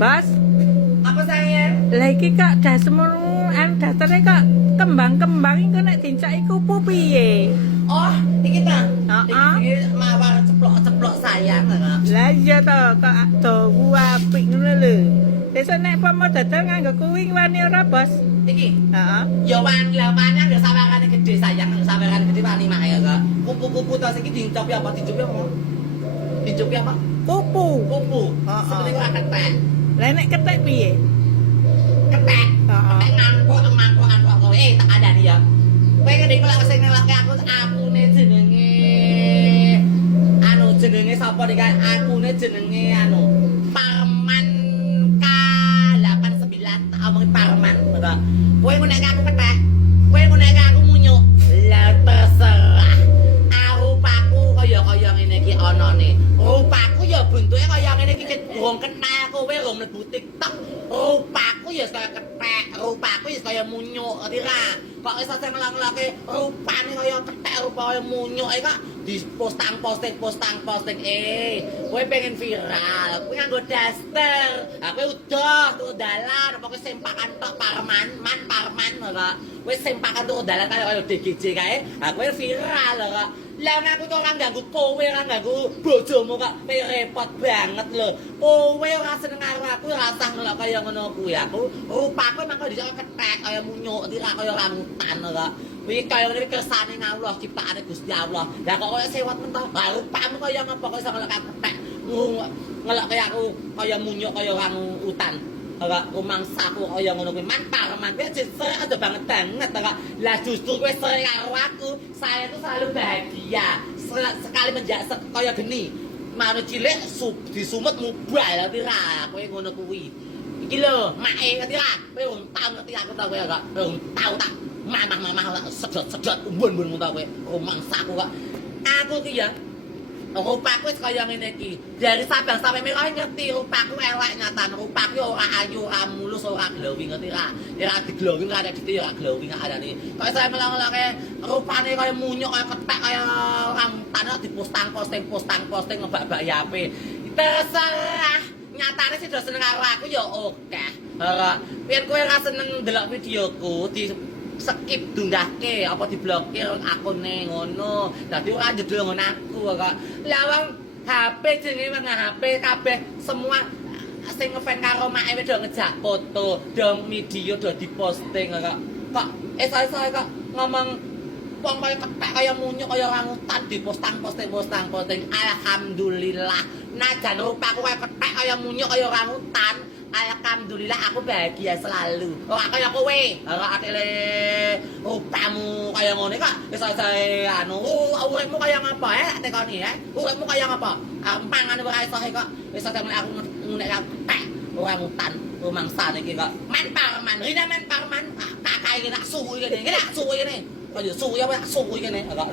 Bos, Apa sayang? lagi kak dah semono dasarnya kak kembang-kembang iku nek dincaki kupu piye? Oh, iki ta. Heeh. Iki mawar ceplok-ceplok sayang kok. Lah iya to, kok dawu apik ngono lho. Besok nek pomo dadal nganggo kuwi wani ora, Bos? Iki. Heeh. Ya wani lah wani ya sawarane gede sayang, sawarane gede wani mak ya kok. Kupu-kupu to iki dicopi apa dicopi apa? Dicopi apa? Kupu. Kupu. Heeh. Seperti kok ketek. Lah nek ketek piye? Ketek. Heeh. Ketek ngangkok kowe. Tak ada dia. Kowe ngene kok lak sing nelake akune jenenge jenenge sapa nih kan? Akune jenenge Parman K89 tak omongin Parman betul. Kowe ngene aku ketek. Kowe ngene aku munyuk. Lah terserah. Rupaku kaya ngene iki anane. Rupaku ya bentuke kaya ngene iki wong ketek kowe wong mlebu TikTok. Rupaku ya kaya ketek, rupaku ya kaya munyuk, ngerti ra? Kok iso sing ngelak-ngelake rupane kaya ketek, rupa kaya munyuk kok di posting. Kowe pengen viral, kowe nganggo daster. Kowe udah tuh dalan, pokoke sempakan tok Parman kok. Kowe sempakan tuh dalan kaya DGJ kae, kowe viral kok. Lah aku kok ora ganggu kowe, ora ganggu bojomu kok, repot banget lho. Kowe ora seneng karo aku, ora usah ngelok kaya ngono kuwi aku. Rupaku emang kaya dicok ketek, kaya munyuk, ora kaya rambutan kok. Kuwi kaya ngene kersane Allah, ciptaane Gusti Allah. Lah kok kaya sewot mentok, rupamu kaya ngopo kok iso ngelok ketek. Ngelok kaya aku kaya munyuk, kaya rambutan. Kak, rumangsaku kaya ngono kuwi Parman kuwi aja banget kak. Lah justru kowe sering karo aku, saya tuh selalu bahagia. Sekali menjak kaya geni. Mane cilik disumut mubal ngerti ra? Kowe ngono kuwi. Iki lho, make ngerti ra? Kowe wong tau ngerti aku ta kowe kak. Wong tau tak mamah sedot umbun-umbun ngono kowe. Rumangsaku kak. Aku ki ya rupaku wis kaya ngene iki. Dari Sabang sampai Merauke ngerti rupaku elek nyatan. Rupaku ora ayu, ora mulus, ora glowing ngerti ra? Ora diglowing, ora dite ora glowing adane. Kok saya melong-melonge rupane kaya munyuk, kaya ketek, kaya rambutan posting ngebak-bak yape. Terserah. Nyatane sih do seneng karo aku ya oke. Ora. Piyen kowe ora seneng ndelok videoku di skip dundahke apa diblokir akune ngono. Dadi ora jedul ngono aku kok. Lah wong HP jenenge wong HP kabeh semua sing ngefan karo make wis do ngejak foto, do video do diposting kok. Kok esuk-esuk kok ngomong wong kaya ketek kaya munyuk kaya orangutan posting. Alhamdulillah. Najan rupaku kaya ketek kaya munyuk kaya orangutan. Alhamdulillah aku bahagia selalu. Ora kaya kowe. Ora atele rupamu kaya ngene kok. Wis ae uripmu kaya ngapa tekoni uripmu kaya ngapa? Mangan ora iso kok. Wis ae aku ngene ketek orangutan rumangsane iki kok. Parman, rina Parman. Kakak iki nak suwi kene. Kaya suwi apa nak suwi kene. Kok